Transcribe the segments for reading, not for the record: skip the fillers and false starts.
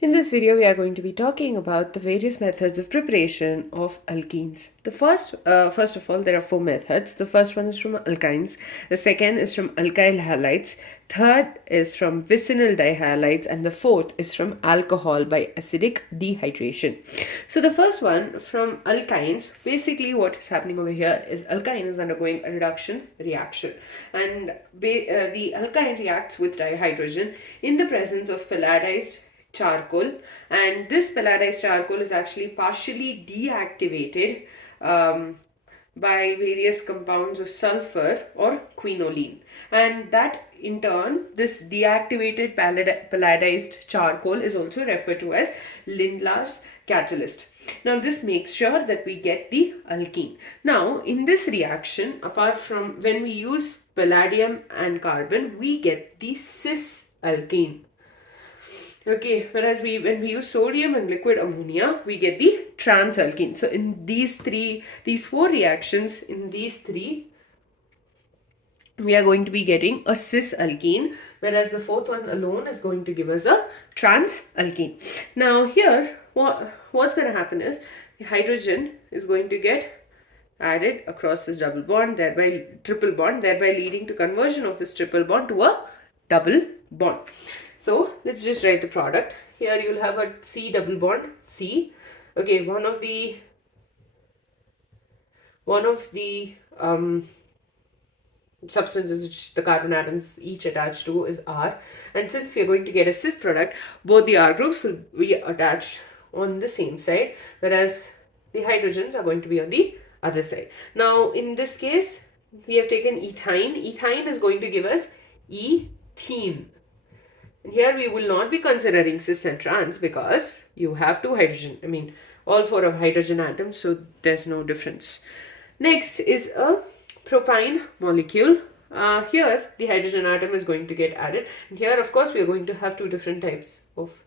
In this video, we are going to be talking about the various methods of preparation of alkenes. First of all, there are four methods. The first one is from alkynes. The second is from alkyl halides. Third is from vicinal dihalides, and the fourth is from alcohol by acidic dehydration. So the first one from alkynes, basically what is happening over here is alkyne is undergoing a reduction reaction, and the alkyne reacts with dihydrogen in the presence of palladized charcoal, and this palladized charcoal is actually partially deactivated by various compounds of sulfur or quinoline, and that in turn, this deactivated palladized charcoal is also referred to as Lindlar's catalyst. Now this makes sure that we get the alkene. Now in this reaction, apart from when we use palladium and carbon, we get the cis alkene. Okay, whereas when we use sodium and liquid ammonia, we get the trans alkene. So in these four reactions, in these three, we are going to be getting a cis alkene, whereas the fourth one alone is going to give us a trans alkene. Now here, what's going to happen is the hydrogen is going to get added across this double bond, thereby triple bond, thereby leading to conversion of this triple bond to a double bond. So let's just write the product. Here you'll have a C double bond, C. Okay, one of the substances which the carbon atoms each attached to is R, and since we are going to get a cis product, both the R groups will be attached on the same side, whereas the hydrogens are going to be on the other side. Now in this case, we have taken ethyne. Ethyne is going to give us ethene. And here we will not be considering cis and trans because you have two hydrogen. All four of hydrogen atoms, so there's no difference. Next is a propyne molecule. Here the hydrogen atom is going to get added, and here of course we are going to have two different types of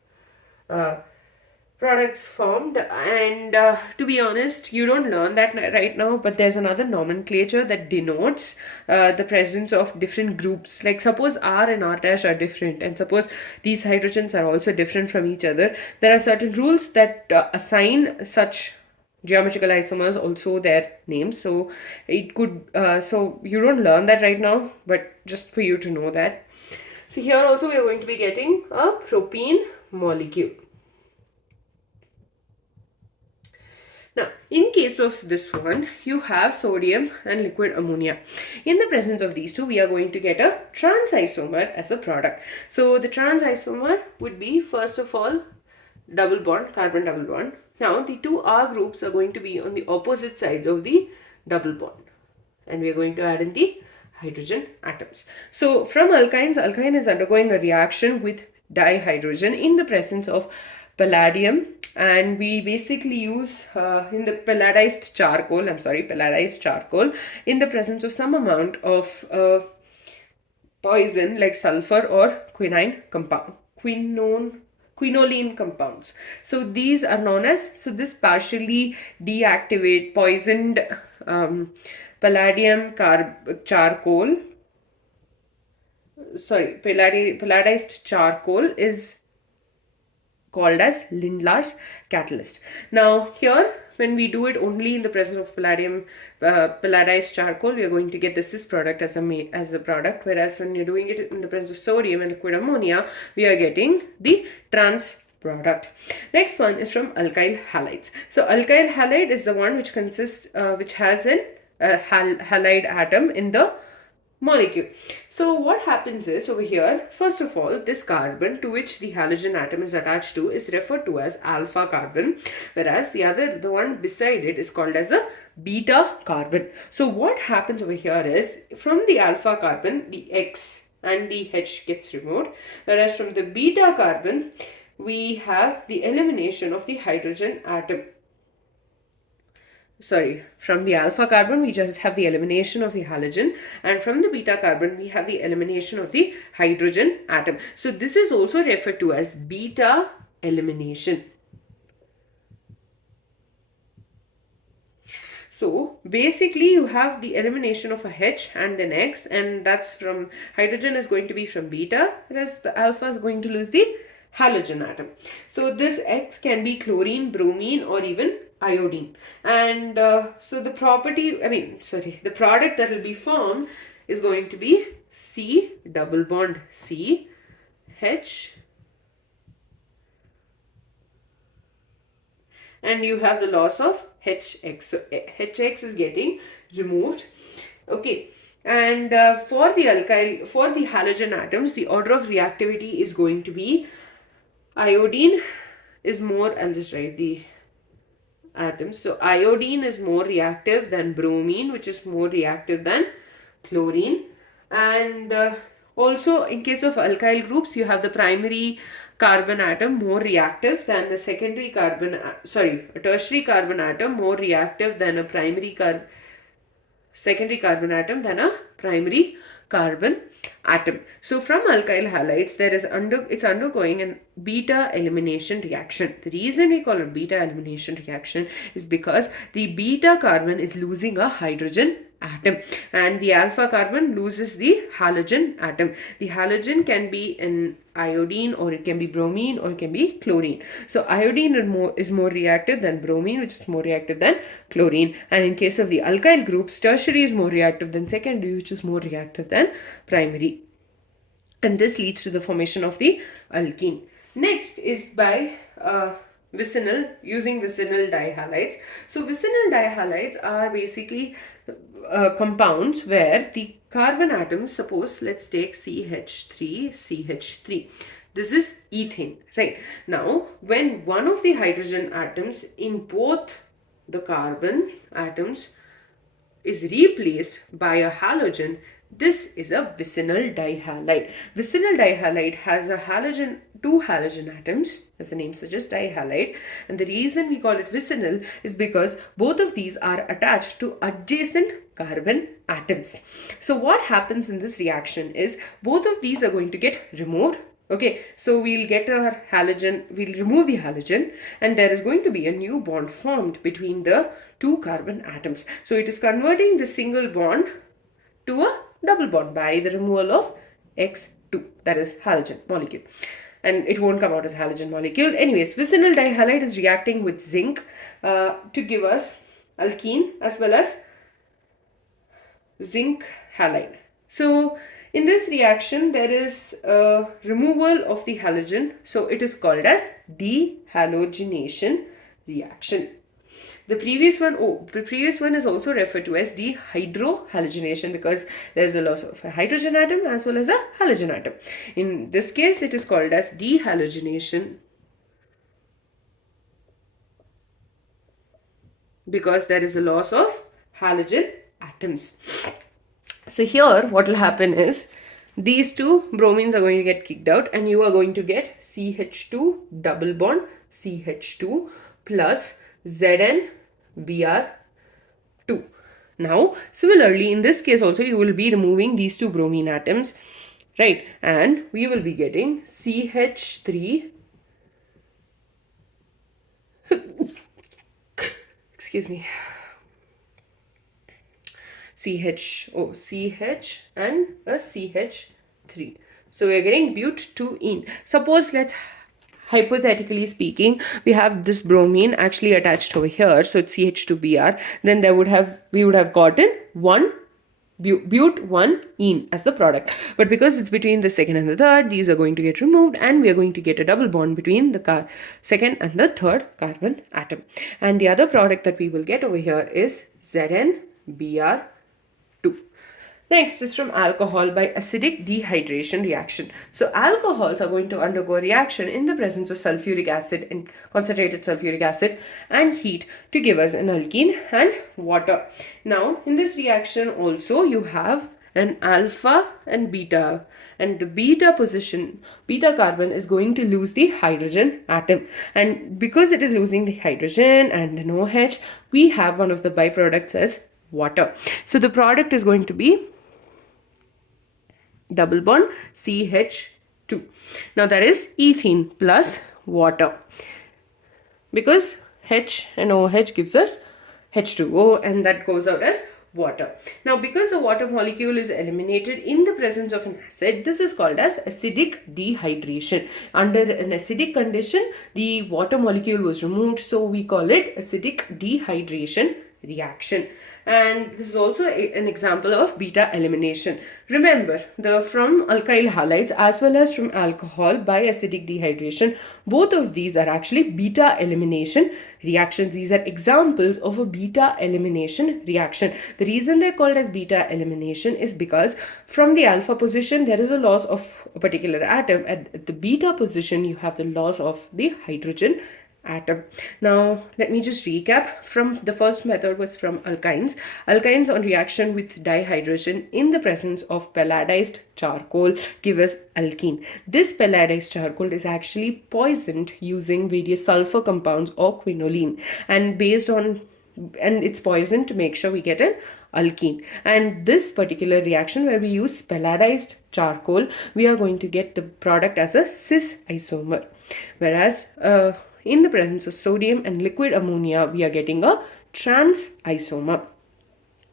products formed, and to be honest, you don't learn that right now, but there's another nomenclature that denotes the presence of different groups. Like suppose R and R dash are different, and suppose these hydrogens are also different from each other. There are certain rules that assign such geometrical isomers also their names, so it could so you don't learn that right now, but just for you to know that. So here also we are going to be getting a propene molecule. Now, in case of this one, you have sodium and liquid ammonia. In the presence of these two, we are going to get a trans isomer as a product. So the trans isomer would be, first of all, double bond, carbon double bond. Now, the two R groups are going to be on the opposite sides of the double bond, and we are going to add in the hydrogen atoms. So from alkynes, alkyne is undergoing a reaction with dihydrogen in the presence of palladium, and we basically use in the palladized charcoal in the presence of some amount of poison like sulfur or quinoline compounds. So these are known as, so this partially deactivate poisoned palladized charcoal is called as Lindlar's catalyst. Now here, when we do it only in the presence of palladized charcoal, we are going to get the cis product as a product, whereas when you're doing it in the presence of sodium and liquid ammonia, we are getting the trans product. Next one is from alkyl halides. So alkyl halide is the one which has an halide atom in the molecule. So what happens is, over here, first of all, this carbon to which the halogen atom is attached to is referred to as alpha carbon, whereas the one beside it is called as a beta carbon. So what happens over here is, from the alpha carbon, the X and the H gets removed, whereas from the beta carbon, we have the elimination of the hydrogen atom. From the alpha carbon, we just have the elimination of the halogen, and from the beta carbon, we have the elimination of the hydrogen atom. So this is also referred to as beta elimination. So basically you have the elimination of a H and an X, and that's from hydrogen is going to be from beta, whereas the alpha is going to lose the halogen atom. So this X can be chlorine, bromine, or even iodine. And so the the product that will be formed is going to be C double bond C H, and you have the loss of HX. So HX is getting removed. Okay. And for the halogen atoms, the order of reactivity is going to be iodine is more, I'll just write the atoms. So iodine is more reactive than bromine, which is more reactive than chlorine. And also in case of alkyl groups, you have the primary carbon atom more reactive than the tertiary carbon atom more reactive than a secondary carbon atom than a primary carbon atom. So from alkyl halides, it's undergoing an beta-elimination reaction. The reason we call it beta-elimination reaction is because the beta carbon is losing a hydrogen atom and the alpha carbon loses the halogen atom. The halogen can be an iodine, or it can be bromine, or it can be chlorine. So iodine is more reactive than bromine, which is more reactive than chlorine. And in case of the alkyl groups, tertiary is more reactive than secondary, which is more reactive than primary. And this leads to the formation of the alkene. Next is by using vicinal dihalides. So vicinal dihalides are basically compounds where the carbon atoms, suppose let's take CH3. This is ethane, right? Now, when one of the hydrogen atoms in both the carbon atoms is replaced by a halogen, this is a vicinal dihalide. Vicinal dihalide has two halogen atoms, as the name suggests, dihalide. And the reason we call it vicinal is because both of these are attached to adjacent carbon atoms. So what happens in this reaction is both of these are going to get removed. Okay, so we'll get our halogen, we'll remove the halogen, and there is going to be a new bond formed between the two carbon atoms. So it is converting the single bond to a double bond by the removal of X2, that is halogen molecule. And it won't come out as halogen molecule. Anyways, vicinal dihalide is reacting with zinc to give us alkene as well as zinc halide. So in this reaction, there is a removal of the halogen. So it is called as dehalogenation reaction. The previous one is also referred to as dehydrohalogenation because there is a loss of a hydrogen atom as well as a halogen atom. In this case, it is called as dehalogenation because there is a loss of halogen atoms. So here what will happen is these two bromines are going to get kicked out and you are going to get CH2 double bond CH2 plus ZnBr2. Now similarly in this case also you will be removing these two bromine atoms, right, and we will be getting CH3 excuse me, CH and a CH3. So we are getting but2ene. Suppose, let's hypothetically speaking, we have this bromine actually attached over here, so it's CH2Br, then we would have gotten one but1ene as the product. But because it's between the second and the third, these are going to get removed and we are going to get a double bond between the second and the third carbon atom. And the other product that we will get over here is ZnBr2. Next is from alcohol by acidic dehydration reaction. So alcohols are going to undergo a reaction in the presence of sulfuric acid and concentrated sulfuric acid and heat to give us an alkene and water. Now in this reaction also you have an alpha and beta, and the beta carbon is going to lose the hydrogen atom, and because it is losing the hydrogen and an OH, we have one of the byproducts as water. So the product is going to be double bond CH2. Now that is ethene plus water, because H and OH gives us H2O and that goes out as water. Now, because the water molecule is eliminated in the presence of an acid, this is called as acidic dehydration. Under an acidic condition, the water molecule was removed, so we call it acidic dehydration reaction. And this is also an example of beta elimination. Remember, from alkyl halides as well as from alcohol by acidic dehydration, both of these are actually beta elimination reactions. These are examples of a beta elimination reaction. The reason they're called as beta elimination is because from the alpha position there is a loss of a particular atom. At the beta position you have the loss of the hydrogen atom. Now let me just recap. From the first method was from alkynes. Alkynes on reaction with dihydration in the presence of pelladized charcoal give us alkene. This pelladized charcoal is actually poisoned using various sulfur compounds or quinoline, and it's poisoned to make sure we get an alkene. And this particular reaction where we use pelladized charcoal, we are going to get the product as a cis isomer, whereas in the presence of sodium and liquid ammonia, we are getting a trans isomer.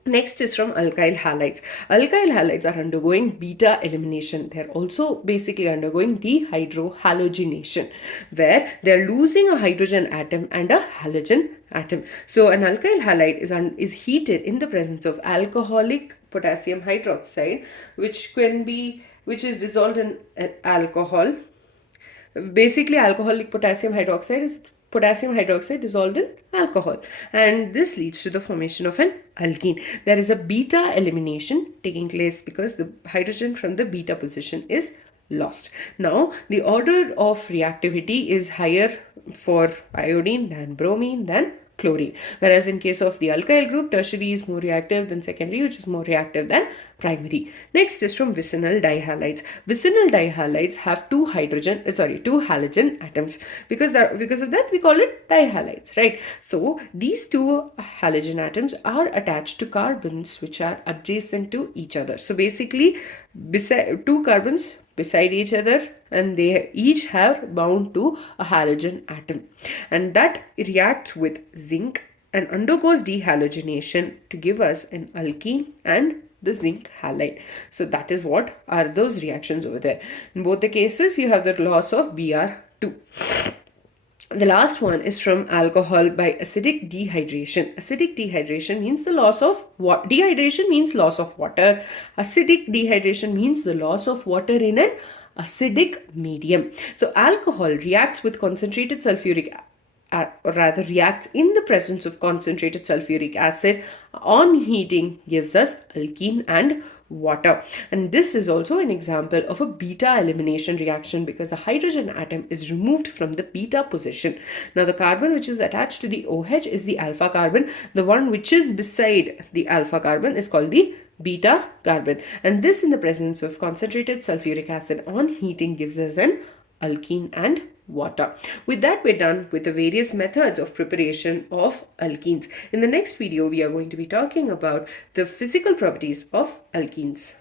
Next is from alkyl halides. Alkyl halides are undergoing beta elimination. They are also basically undergoing dehydrohalogenation, where they are losing a hydrogen atom and a halogen atom. So an alkyl halide is heated in the presence of alcoholic potassium hydroxide, which is dissolved in alcohol. Basically, alcoholic potassium hydroxide is potassium hydroxide dissolved in alcohol, and this leads to the formation of an alkene. There is a beta elimination taking place because the hydrogen from the beta position is lost. Now, the order of reactivity is higher for iodine than bromine than chlorine, whereas in case of the alkyl group, tertiary is more reactive than secondary, which is more reactive than primary. Next is from vicinal dihalides. Vicinal dihalides have two halogen atoms. Because of that we call it dihalides, right? So these two halogen atoms are attached to carbons which are adjacent to each other. So basically, two carbons beside each other, and they each have bound to a halogen atom, and that reacts with zinc and undergoes dehalogenation to give us an alkene and the zinc halide. So that is what are those reactions over there. In both the cases you have the loss of Br2. The last one is from alcohol by acidic dehydration. Acidic dehydration means the loss of what? Dehydration means loss of water. Acidic dehydration means the loss of water in an acidic medium. So alcohol reacts with concentrated sulfuric reacts in the presence of concentrated sulfuric acid. On heating gives us alkene and water, and this is also an example of a beta elimination reaction because the hydrogen atom is removed from the beta position. Now the carbon which is attached to the OH is the alpha carbon. The one which is beside the alpha carbon is called the beta carbon, and this in the presence of concentrated sulfuric acid on heating gives us an alkene and water. With that, we're done with the various methods of preparation of alkenes. In the next video, we are going to be talking about the physical properties of alkenes.